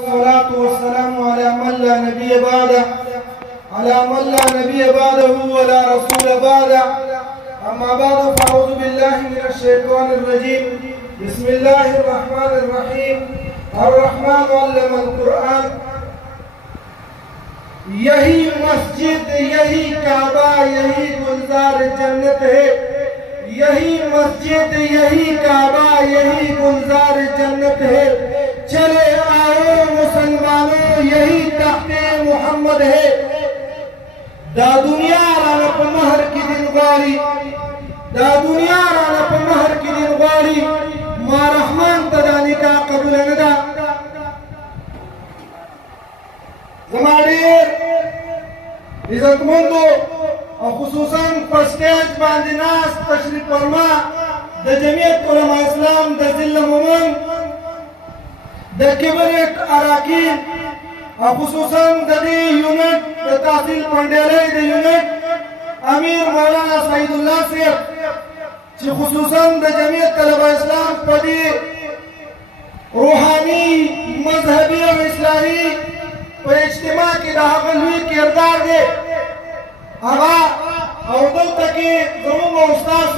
والصلاة والسلام على من لا نبي بعده ولا رسول بعده. أما بعد فأعوذ بالله من الشيطان الرجيم. بسم الله الرحمن الرحيم. الرحمن علم القرآن. यही मस्जिद, यही काबा, यही गुलजार जन्नत है। यही मस्जिद, यही काबा, यही गुलजार जन्नत है। चले आओ मुसलमानों, यही तख्ते मोहम्मद है। दा दुनिया राना पमहर की दिन गाड़ी, दा दुनिया राना पमहर की दिन गाड़ी। मा रहमान तदानी का कबूल नदा ज़माडीर इज़्ज़तमंदो और खुसूसन पर स्टेज बांधी नास तशरीफ फरमा द जमीयत उलमा इस्लाम द जिला मोमन द किबरेट अराकीन और खुसूसन द यूनिट द तहसील पंडेले द यूनिट अमीर मौलाना सईदुल्लाह से खुसूसन द जमीयत उलमा इस्लाम पदी रूहानी मजहबी और इस्लामी पर इज्तिमा की दाखिल किरदार दे आगा अवदल तकी ज़रूर उस्ताद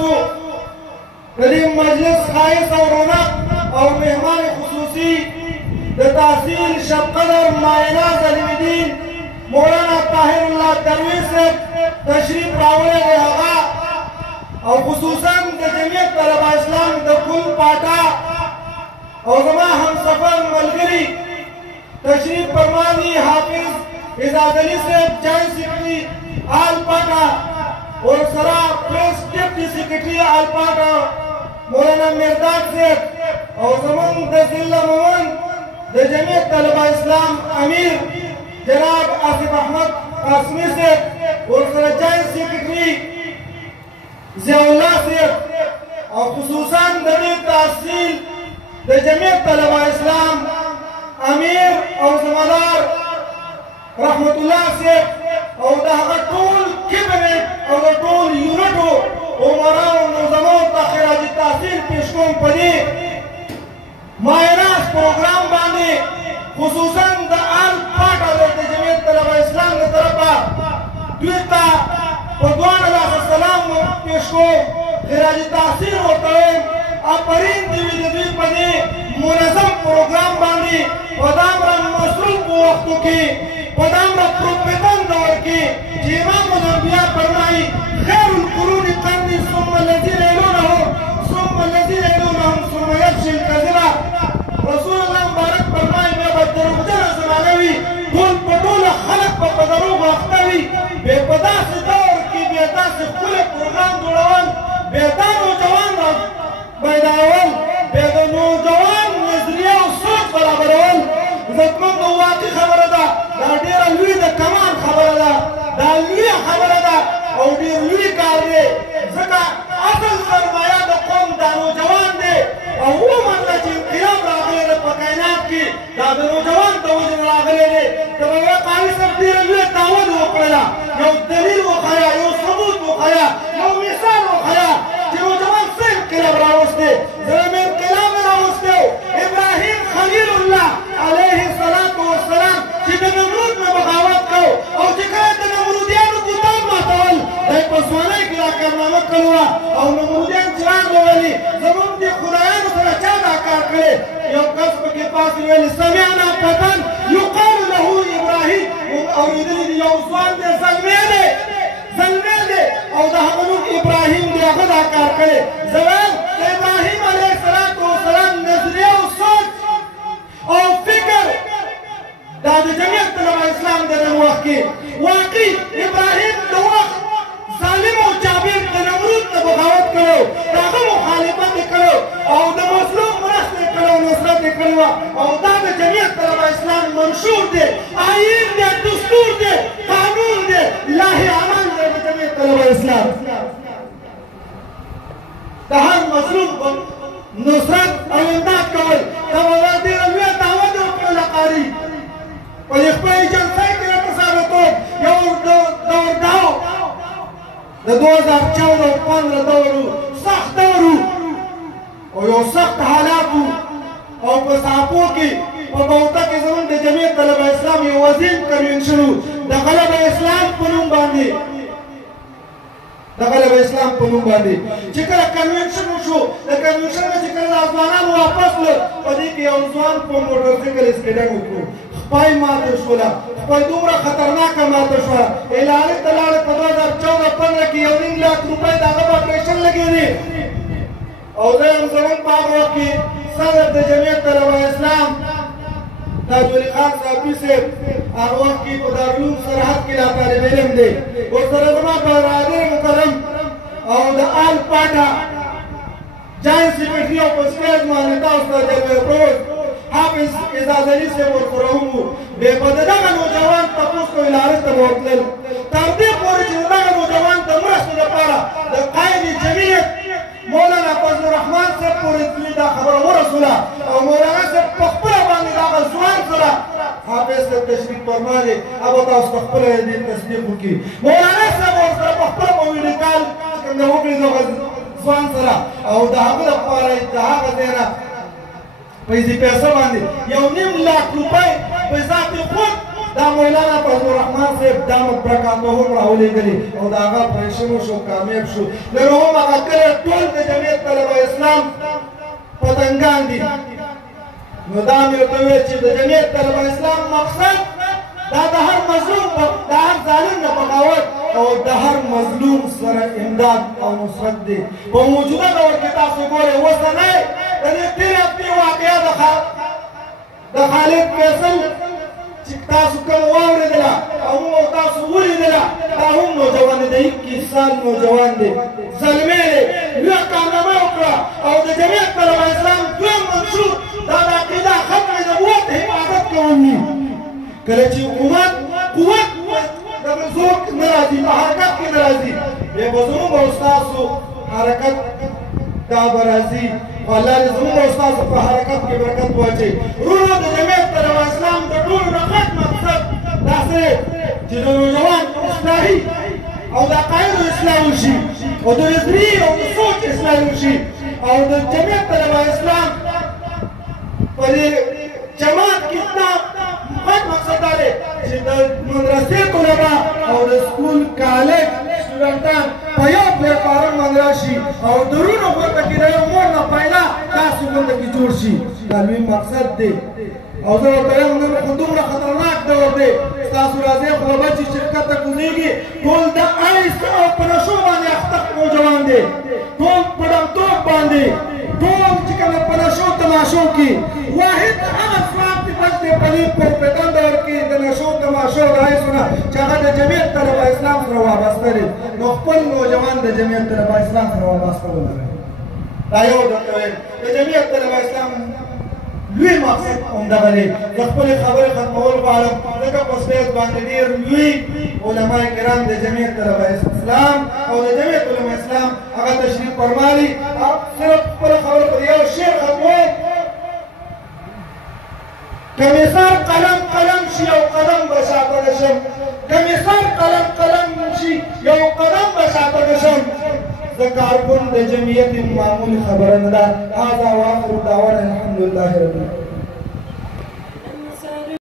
करीम मजलिस खाइस और रौनक और मेहमान खुसूसी द तहसील शबकदर मायनाज अलीमुद्दीन मौलाना ताहिरुल्लाह दरवेश से तशरीफ रावले के आगा और खुसूसन द जमीयत तलबा इस्लाम द कुल पाटा और जमा हम सफर मलगरी तशरीफ फरमानी हाफिज इजाज़ अली से जॉइंट सेक्रेटरी आलपाटा और सरा प्रेस डिप्टी सेक्रेटरी आलपाटा मौलाना मिर्दाद से और जमान द जिला मोमन द जमीयत तलबा इस्लाम अमीर जनाब आसिफ अहमद कासमी से और सरा जॉइंट सेक्रेटरी ज़ियाउल्लाह से और खुसूसन द तहसील द जमीयत तलबा इस्लाम अमीर और ज़मादार रहमतुल्लाह से और टोल कैबिनेट और टोल यूनिट हो उमरा और नौजवानों का खिराज तहसील पेशकों पड़ी मायनास प्रोग्राम बांधे खुसूसन द आल पार्ट और द जमीयत तलबा इस्लाम की तरफ द्विता भगवान अल्लाह सलाम पेशकों खिराज तहसील होता है अपरिंद दिवी पड़ी मुनज़्ज़म प्रोग्राम बांधी पदामरा मसरूफ वक्तों की पदामरा प्रोपेगन दौर की इमाम अम्बिया फरमाई खैरुल कुरूनी क़र्नी सुम्मा लज़ीना यलूनहुम सुम्मा लज़ीना यलूनहुम सुम्मा यफ़शिल कज़रा रसूलुल्लाह मुबारक फरमाई मैं बदरुगजन ज़मानवी कुल पटोल खलक पर पदरों वक्तवी बेपदा से दौर की बेदा से खुले प्रोग्राम जोड़वन बेदा नौजवान बैदावल बेदा नौजवान नजरिया और सोच बराबरवल ज़तमन को वाक़ई खबर दा डेरा लुई द कमान खबर दा लुई खबर दा और डेर लुई कार्य ज़का असल सरमाया द कौम दा नौजवान दे और वो मतलब जिनकियाम रागले द पकायनात की दा नौजवान तो वो जिन रागले दे तो वो काली सब डेर लुई दावत वो पड़ा यो दलील वो खाया यो सबूत वो खाया यो मिसाल वो खाया जो नौजवान से किलाब रावस्ते ज़मीन किलाब रावस्ते इब्राहिम खलीलुल्लाह अलैहि सलातो वस्सलाम जिन नमरूद में बगावत को और जिकरा नमरूदियान को ताम मातवल दाई पसवाने किला करनामा कलवा और नमरूदियान चिराग वाली ज़मीन दे खुदायान से चाँद आकार करे यो कस्ब के पास वाली समियाना पतन युकाल लहू इब्राहिम और इधर यो उस्मान दे जलमे दे और दहमनु इब्राहिम दे अगद आकार करे जवाब इब्राहिम अलैहि सलातो वस्सलाम नजरिया और सोच और फिक्र दाद जमीयत तलबा इस्लाम दे वक़्त वाकई इब्राहिम दो जालिम और जाबिर द नमरूद द बगावत करो दाद मुखालिफत करो और द मज़लूम मरस्त करो नसरत करो और दाद जमीयत तलबा इस्लाम मंशूर दे आईन दे दस्तूर दे कानून दे लाहे अमल दे जमीयत तलबा इस्लाम तहर मज़लूम नुसरत और इमदाद कवल तवला दे रलवे दावत और लकारी और इख्तियार जलसे के तसाबतो यो दौर दाओ द 2014-15 दौरू सख्त दौरू और यो सख्त हालात और बसापों की په بوته کې زموږ د جمعیت طلبه اسلام یو وزین کنوینشن و د غلبه اسلام په نوم باندې چې کله کنوینشن وشو د کنوینشن نه چې کله دا ځوانان واپس له په دې کې یو ځوان په موټرسایکل اسکیډنګ وکړو خپای ماته شوله خپای دومره خطرناکه ماته شوه اعلانې ته لاړې په 2014-15 کې 1.5 لاکھ روپۍ د هغه په اپریشن لګېدې او زه هم زموږ په هغه وخت کې صدر د جمعیت طلبه اسلام تاج ولی خان صاحبي صاحب هغه وخت کې په دارالعلوم سرحد کې لا طالب علم دی ورسره زما برادر محترم او د آل پاټا جاینټ سیکرټري او په سټیج باندې تاسو ته جلوه پروت حافظ اعزاز علي صاحب ورسره هم وو بې په دغه نوجوان تپوس کوي لارې ته به ورتلل تر دې پورې چې دغه نوجوان ته مرستې لپاره د قائد جمعیت مولانا فضل الرحمن صاحب پورې دا خبره ورسوله او مولانا صاحب په خپله باندې دغه ځوان سره حافظ صاحب تشریف فرمایي هغه تاسو په خپله دې تصدیق وکړي مولانا صاحب ورسره په خپله په ویډیو کال کوم وکړي دغه ځوان سره او د هغه لپاره د هغه ځای نه پیسې باندې 1.5 لاکھ روپۍ په ذات خود دا مولانا فضل الرحمن صاحب دامت برکاته هم راولېږلي او د هغه اپریشن وشو کامیاب شو نن هم هغه کله ټول د جمعیت طلبه اسلام پتنګان دي نو دا مې ورته وویل چې د جمعیت طلبه اسلام مقصد دا د هر مظلوم د هر ظالم نه بغاوت او د هر مظلوم سره امداد او نصرت دی په موجوده دور کې تاسو ګورئ اوسنی د دې تېرې هفتې واقعه د خالد فیصل چې تاسو کوم واورېدله او موږ تاسو ولیدله دا هم نوجوان دی د 21 سال نوجوان دی زلمی دی لویه کارنامه وکړه او د جمعیت طلبه اسلام دویم منشور دا د عقیده ختم نبوت حفاظت کول دي کله چې حکومت قوت دغه زور نه راځي په حرکت کې نه راځي بیا به زموږ او ستاسو حرکت دا به راځي خو الله دې زموږ او ستاسو په حرکت کې برکت واچوي وروڼو د جمعیت طلبه اسلام د ټولو نه غټ مقصد داسې چې د نوجوان اصلاحي او د عقایدو اصلاح وشي او د نظري او د سوچ اصلاح وشي او د جمعیت طلبه اسلام په دې جماعت کې غټ مقصد دا دی چې د مدرسې طلبه او د سکول کالج سټوډنټان په یو پلیټفارم باندې راشي او د روڼو غونډه کې د یو مور نه پیدا داسې غونډه کې جوړ شي دا لوی مقصد دی او زه ورته وایم نن خو دومره خطرناک دور دی ستاسو راځئ خو به چې شرکت ته کوزېږي ټول د ایس او په نشو باندې اخته نوجوان دی ټول په ډمتوب باندې ټول چې کومه په نشو تماشو کې واحد هغه ځوان چې بس دی په دې پروپیګنډا دور کې د نشو تماشو رایسونه چې هغه د جمعیت طلبه اسلام سره وابسته دي نو خپل نوجوان د جمعیت طلبه اسلام سره وابسته ولرئ دا یو درته وایم د جمعیت طلبه اسلام لوی مقصد همدغه دی د خپلې خبرې ختمول غواړم ځکه په سټیج باندې ډېر لوی علما کرام د جمعیت طلبه اسلام او د جمعیت علما اسلام هغه تشریف فرمایي صرف خپله خبره په یو شعر ختموم که مثال قلم قلم شي یو قدم به شاته نشم که مثال قلم قلم شي یو قدم به شاته نشم زه کارکن د جمعیت معمولي خبره نه ده هذا واخر دعوانا الحمدلله رب العالمین